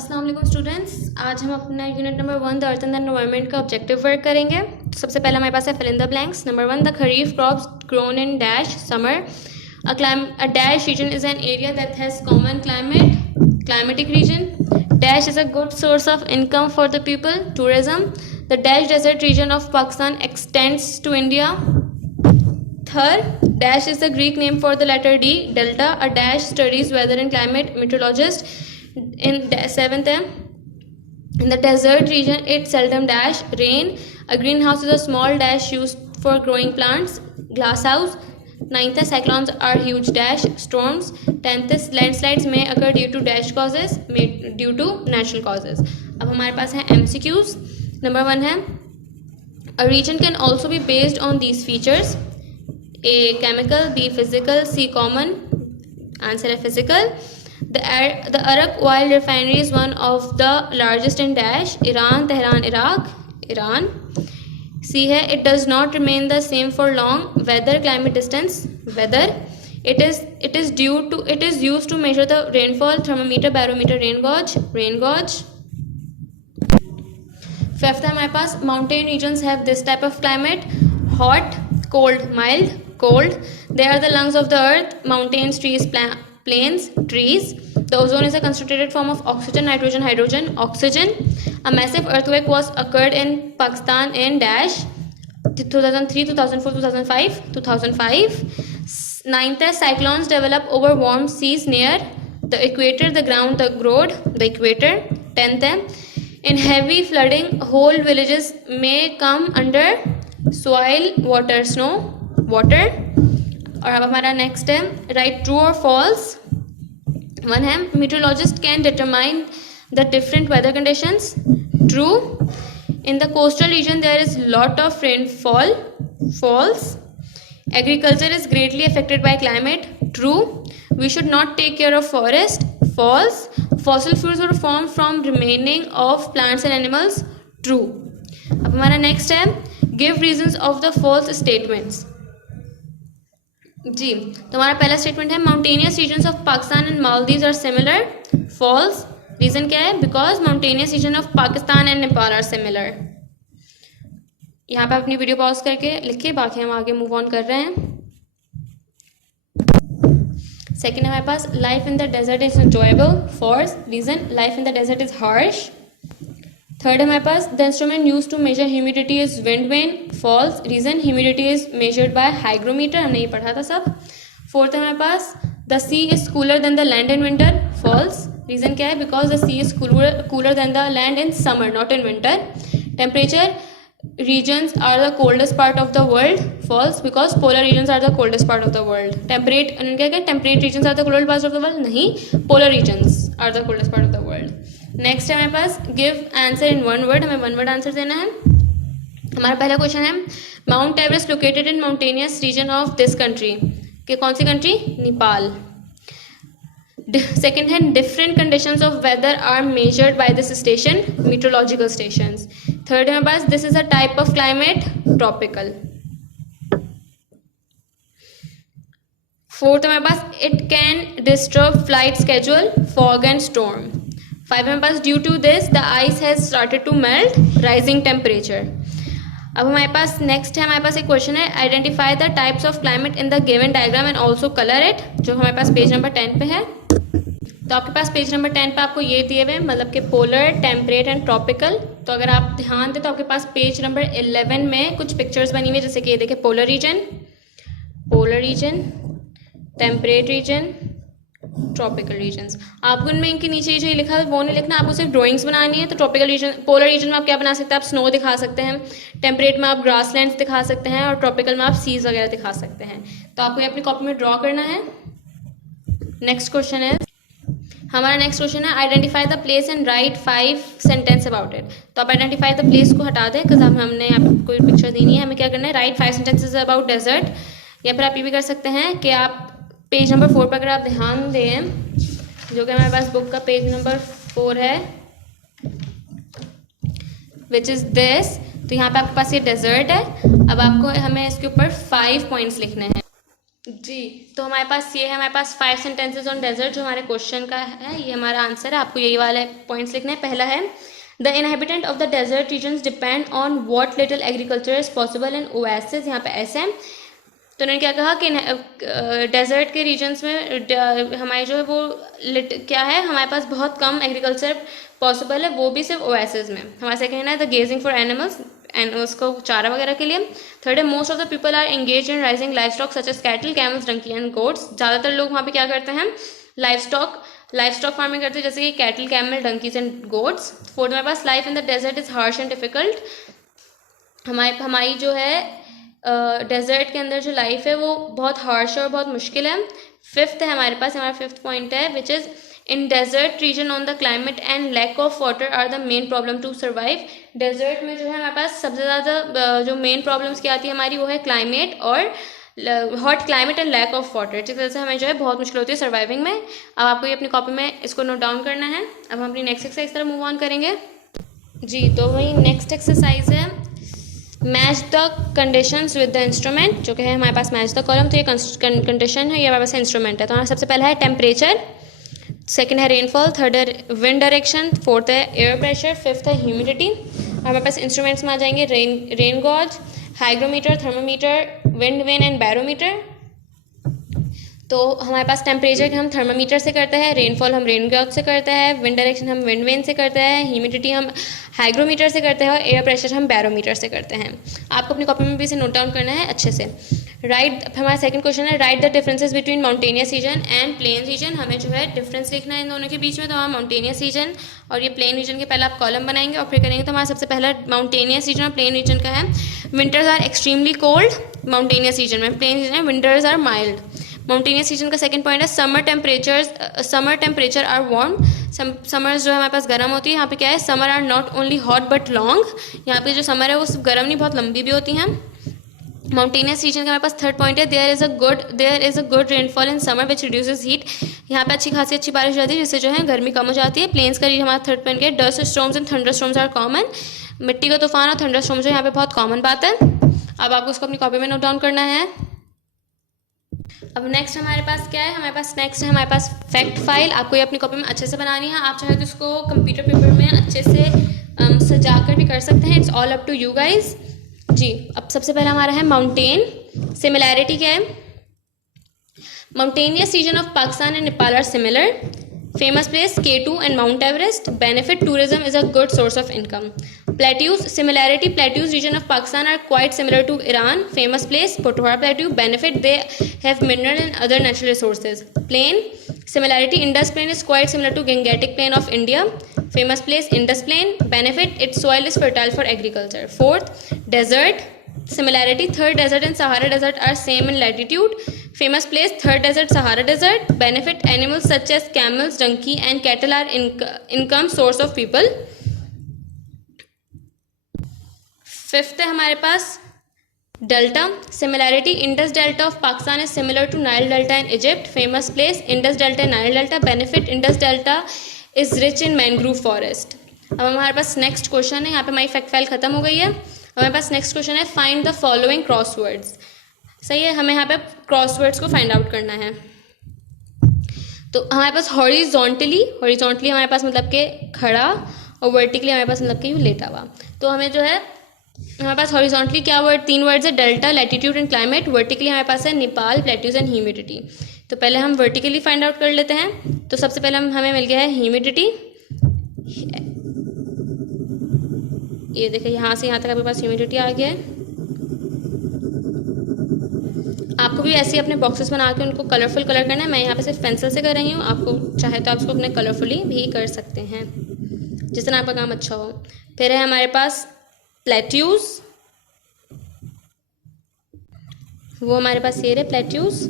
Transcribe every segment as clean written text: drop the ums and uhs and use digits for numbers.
अस्सलाम वालेकुम स्टूडेंट्स, आज हम अपना unit number 1 the earth and the environment का ऑब्जेक्टिव वर्क करेंगे। सबसे पहला हमारे पास है fill in the blanks. Number 1, the kharif crops grown in dash summer. A dash region is an area that has common climatic region. Dash is a good source of income for the people. Tourism. The dash desert region of Pakistan extends to India. Third, dash is the Greek name for the letter D. Delta. A dash studies weather and climate. Meteorologist. In seventh, in the desert region, it seldom dash rain. A greenhouse is a small dash used for growing plants. Glasshouse. Ninth, cyclones are huge dash storms. Tenth, landslides may occur due to dash causes, due to natural causes. अब हमारे पास है MCQs. Number 1 है a region can also be based on these features. A chemical, B physical, C common. Answer है physical. The Arak oil refinery is one of the largest in dash. Iran, Tehran, Iraq, Iran. C है it does not remain the same for long. Weather, climate, distance. Weather. It is used to measure the rainfall. Thermometer, barometer, rain gauge. Fifth है हमारे पास mountain regions have this type of climate: hot, cold, mild, cold. They are the lungs of the earth. Mountains, trees, plains, trees. The ozone is a concentrated form of oxygen, nitrogen, hydrogen, oxygen. A massive earthquake was occurred in Pakistan in dash 2003, 2004, 2005. Ninth, cyclones develop over warm seas near the equator, the ground, the road, the equator. Tenth, in heavy flooding, whole villages may come under soil, water, snow, water. और अब हमारा next है right true और false. One है meteorologist can determine the different weather conditions. True. In the coastal region there is lot of rainfall. False. Agriculture is greatly affected by climate. True. We should not take care of forest. False. Fossil fuels were formed from remaining of plants and animals. True. अब हमारा next है give reasons of the false statements. जी, तो हमारा पहला statement है mountainous regions of Pakistan and Maldives are similar. False. Reason क्या है? Because mountainous region of Pakistan and Nepal are similar. यहाँ पे अपनी वीडियो पॉज करके लिखिए, बाकी हम आगे मूव ऑन कर रहे हैं. सेकेंड है हमारे पास life in the desert is enjoyable. False. Reason life in the desert is harsh. Third है हमारे पास the instrument use to measure humidity is wind vane. False. Reason humidity is measured by hygrometer. हमने ये पढ़ा था सब. Fourth है हमारे पास the sea is cooler than the land in winter. False. Reason क्या है? Because the sea is cooler than the land in summer, not in winter. Temperature regions are the coldest part of the world. False. Because polar regions are the coldest part of the world. Temperate regions are the coldest parts of the world. नहीं, polar regions are the coldest part of the world. Next है हमारे पास give answer in one word. हमें one word answer देना है. हमारा पहला question है Mount Everest located in mountainous region of this country. कि कौन सी कंट्री? नेपाल. सेकेंड है different conditions of weather are measured by this station. Meteorological stations. Third है हमारे पास this is a type of climate. Tropical. Fourth हमारे पास it can disturb flight schedule. Fog and storm. Five हमारे पास due to this the ice has started to melt. Rising temperature. अब हमारे पास next है हमारे पास एक क्वेश्चन है identify the types of climate in the given diagram and also colour it. जो हमारे पास पेज नंबर 10 पे है. तो आपके पास पेज नंबर 10 पे आपको ये दिए हुए हैं, मतलब कि पोलर, टेम्परेट एंड ट्रॉपिकल. तो अगर आप ध्यान दें तो आपके पास पेज नंबर 11 में कुछ पिक्चर्स बनी हुई है, जैसे कि ये देखिए polar region, temperate region, tropical regions. आपको उनमें इनके नीचे जो लिखा है वो नहीं लिखना, आपको सिर्फ ड्राइंग्स बनानी है. तो ट्रॉपिकल रीजन, पोलर रीजन में आप क्या बना सकते हैं? आप स्नो दिखा सकते हैं. टेम्परेट में आप ग्रासलैंड्स दिखा सकते हैं. और ट्रॉपिकल में आप सीज वगैरह दिखा सकते हैं. तो आपको ये अपनी कॉपी में ड्रॉ करना है. नेक्स्ट क्वेश्चन है हमारा नेक्स्ट क्वेश्चन है identify the place and right 5 sentence about it. तो आप आइडेंटिफाई द प्लेस को हटा दें, बिकॉज हमने यहाँ पे कोई पिक्चर दी नहीं है. हमें क्या करना है? Write 5 sentences about desert. या फिर आप ये भी कर सकते हैं कि आप पेज नंबर 4 पर अगर आप ध्यान दें, जो कि हमारे पास बुक का पेज नंबर 4 है, विच इज़ दिस. तो यहाँ पे आपके पास ये डेजर्ट है. अब आपको हमें इसके ऊपर 5 पॉइंट्स लिखने हैं. जी, तो हमारे पास ये है, हमारे पास 5 सेंटेंसेस ऑन डेजर्ट जो हमारे क्वेश्चन का है, ये हमारा आंसर है। आपको यही वाले पॉइंट्स लिखने हैं। पहला है the inhabitant of the desert regions depend on what little agriculture is possible in oasis. यहाँ पे ऐसे है, तो उन्होंने क्या कहा कि डेजर्ट के रीजन्स में हमारी जो है वो क्या है, हमारे पास बहुत कम एग्रीकल्चर पॉसिबल है, वो भी सिर्फ ओएसिस में। हमारा सेकेंड है द गेजिंग फॉर एनिमल्स को चारा वगैरह के लिए। थर्ड है most of the people are engage in rising life stock such as cattle, camels, donkey and goats. ज़्यादातर लोग वहाँ पे क्या करते हैं, लाइफ स्टॉक फार्मिंग करते हैं, जैसे कि cattle, camel, donkeys and goats. Fourth हमारे पास life in the desert is harsh and difficult. हमारी जो है डेजर्ट के अंदर जो लाइफ है वो बहुत हार्श और बहुत मुश्किल है। फिफ्थ है हमारे पास, हमारा फिफ्थ पॉइंट है which is in desert region on the climate and lack of water are the main problem to survive. Desert में जो है हमारे पास सबसे ज़्यादा जो मेन प्रॉब्लम्स क्या आती है हमारी, वो है क्लाइमेट और hot climate and lack of water. जिस वजह से हमें जो है बहुत मुश्किल होती है सर्वाइविंग में। अब आपको ये अपनी कॉपी में इसको नोट डाउन करना है। अब हम अपनी नेक्स्ट एक्सरसाइज तरफ मूव ऑन करेंगे। जी, तो वही नेक्स्ट एक्सरसाइज है match the conditions with the instrument, जो कि है हमारे पास मैच द कॉलम। तो ये कंडीशन है, ये हमारे पास इंस्ट्रूमेंट है। तो हमारा सबसे पहला है टेम्परेचर, सेकंड है रेनफॉल, थर्ड है विंड डायरेक्शन, फोर्थ है एयर प्रेशर, फिफ्थ है ह्यूमिडिटी। हमारे पास इंस्ट्रूमेंट्स में आ जाएंगे rain gauge, hygrometer, thermometer, wind vane and barometer. तो हमारे पास टेम्परेचर हम थर्मामीटर से करते हैं, रेनफॉल हम रेन गॉज से करते हैं, विंड डायरेक्शन हम विंड वेन से करते हैं, ह्यूमिडिटी हम हाइग्रोमीटर से करते हैं और एयर प्रेशर हम बैरोमीटर से करते हैं। आपको अपनी कॉपी में भी इसे नोट डाउन करना है अच्छे से। हमारा सेकंड क्वेश्चन है right the differences between mountainous region and plain region. हमें जो है डिफरेंस लिखना है इन दोनों के बीच में। तो हमारा माउंटेनियस रीजन और ये प्लेन रीजन के पहले आप कॉलम बनाएंगे और फिर करेंगे। तो हमारा सबसे पहला माउंटेनियस रीजन और प्लेन रीजन का है winters are extremely cold mountainous region में, प्लेन रीजन में winters are mild. Mountainous region का सेकंड पॉइंट है summer temperature are warm. Summers जो है हमारे पास गर्म होती है। यहाँ पे क्या है, summer are not only hot but long. यहाँ पे जो समर है वो सिर्फ गर्म नहीं, बहुत लंबी भी होती हैं। माउंटेनियस रीजन का हमारे पास थर्ड पॉइंट है there is a good rainfall in summer which reduces heat. यहाँ पे अच्छी बारिश हो जाती है जिससे जो है गर्मी कम हो जाती है। प्लेन्स का रीजन हमारा थर्ड पॉइंट है dust storms and thunder storms are common. मिट्टी का तूफान और थंडर स्टॉर्म जो यहाँ पे बहुत कॉमन बात है। अब आपको उसको अपनी कॉपी में नोट डाउन करना है। अब नेक्स्ट हमारे पास क्या है, हमारे पास फैक्ट फाइल। आपको ये अपनी कॉपी में अच्छे से बनानी है। आप चाहे तो इसको कंप्यूटर पेपर में अच्छे से सजा कर भी कर सकते हैं। It's all up to you guys. जी, अब सबसे पहला हमारा है माउंटेन। सिमिलैरिटी क्या है, mountainous region of Pakistan and Nepal are similar. Famous place K2 and Mount Everest. Benefit tourism is a good source of income. Plateaus similarity, plateaus region of Pakistan are quite similar to Iran. Famous place Potwar Plateau. Benefit they have mineral and other natural resources. Plain similarity, Indus Plain is quite similar to Gangetic Plain of India. Famous place Indus Plain. Benefit its soil is fertile for agriculture. Fourth, desert similarity, third desert and Sahara desert are same in latitude. Famous place third desert, Sahara desert. Benefit animals such as camels, donkey and cattle are income source of people. Fifth है हमारे पास delta similarity, Indus delta of Pakistan is similar to Nile delta in Egypt. Famous place Indus delta, Nile delta. Benefit Indus delta is rich in mangrove forest. अब हमारे पास next question है, यहाँ पे हमारी fact file खत्म हो गई है। हमारे पास नेक्स्ट क्वेश्चन है फाइंड द फॉलोइंग क्रॉसवर्ड्स। सही है, हमें यहाँ पे क्रॉसवर्ड्स को फाइंड आउट करना है। तो हमारे पास हॉरिजॉन्टली हमारे पास मतलब कि खड़ा और वर्टिकली हमारे पास मतलब कि लेटा हुआ। तो हमें जो है हमारे पास हॉरिजॉन्टली क्या वर्ड, तीन वर्ड्स है delta, latitude and climate. Vertically हमारे पास है नेपाल, प्लेट्यूज एंड ह्यूमिडिटी। तो पहले हम वर्टिकली फाइंड आउट कर लेते हैं। तो सबसे पहले हमें मिल गया है ह्यूमिडिटी। ये देखिए यहाँ से यहाँ तक आपके पास ह्यूमिडिटी आ गया है। आपको भी ऐसे अपने बॉक्सेस बना के उनको कलरफुल कलर करना है। मैं यहाँ पे सिर्फ पेंसिल से कर रही हूँ, आपको चाहे तो आप उसको अपने कलरफुली भी कर सकते हैं, जितना आपका काम अच्छा हो। फिर है हमारे पास प्लेट्यूज, वो हमारे पास ये रहे प्लेट्यूज।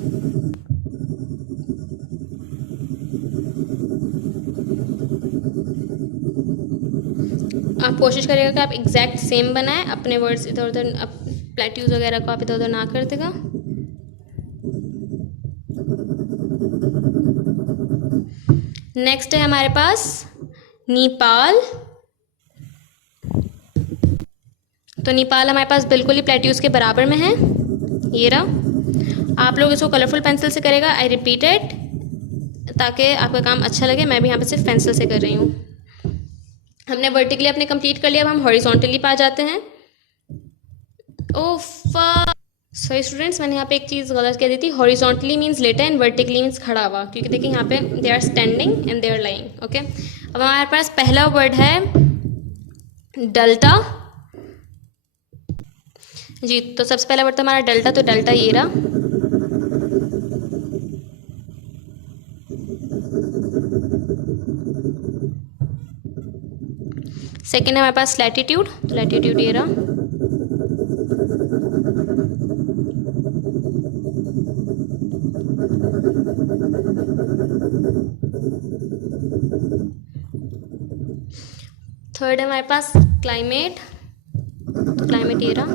आप कोशिश करिएगा कि आप एग्जैक्ट सेम बनाएं, अपने वर्ड्स इधर उधर, प्लेट्यूज वगैरह को आप इधर उधर ना कर देगा। नेक्स्ट है हमारे पास नेपाल। तो नेपाल हमारे पास बिल्कुल ही प्लेट्यूज के बराबर में है, ये रहा। आप लोग इसको कलरफुल पेंसिल से करेगा, आई रिपीट इट, ताकि आपका काम अच्छा लगे। मैं भी यहाँ पे सिर्फ पेंसिल से कर रही हूँ। हमने वर्टिकली अपने कंप्लीट कर लिया, अब हम हॉरिजॉन्टली पे आ जाते हैं। सॉरी स्टूडेंट्स, मैंने यहाँ पे एक चीज़ गलत कह दी थी। हॉरिजॉन्टली मीन्स लेटा एंड वर्टिकली मीन्स खड़ा हुआ, क्योंकि देखिए यहाँ पे they are standing and they are lying. Okay, अब हमारे पास पहला वर्ड है डेल्टा। जी, तो सबसे पहला वर्ड था हमारा डेल्टा, तो डेल्टा ये रहा। सेकेंड है हमारे पास लैटिट्यूड, तो लैटिट्यूड ये रहा। थर्ड है हमारे पास क्लाइमेट, तो क्लाइमेट ये रहा।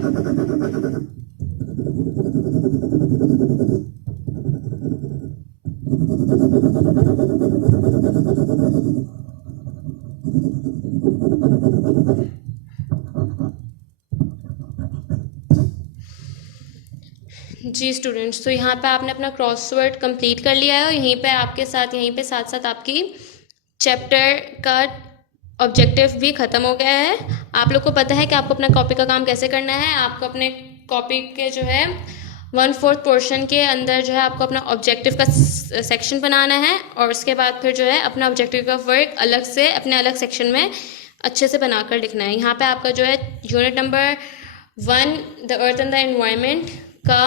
जी स्टूडेंट्स, तो यहाँ पे आपने अपना क्रॉसवर्ड कंप्लीट कर लिया है, और यहीं पे साथ साथ आपकी चैप्टर का ऑब्जेक्टिव भी ख़त्म हो गया है। आप लोग को पता है कि आपको अपना कॉपी का काम कैसे करना है। आपको अपने कॉपी के जो है 1/4 पोर्शन के अंदर जो है आपको अपना ऑब्जेक्टिव का सेक्शन बनाना है, और उसके बाद फिर जो है अपना ऑब्जेक्टिव का वर्क अलग से अपने अलग सेक्शन में अच्छे से बनाकर लिखना है। यहाँ पे आपका जो है unit number 1 the earth and the environment का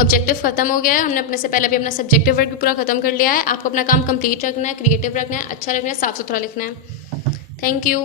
ऑब्जेक्टिव ख़त्म हो गया है। हमने अपने से पहले भी अपना सब्जेक्टिव वर्क भी पूरा ख़त्म कर लिया है। आपको अपना काम कंप्लीट रखना है, क्रिएटिव रखना है, अच्छा रखना है, साफ़ सुथरा लिखना है। Thank you.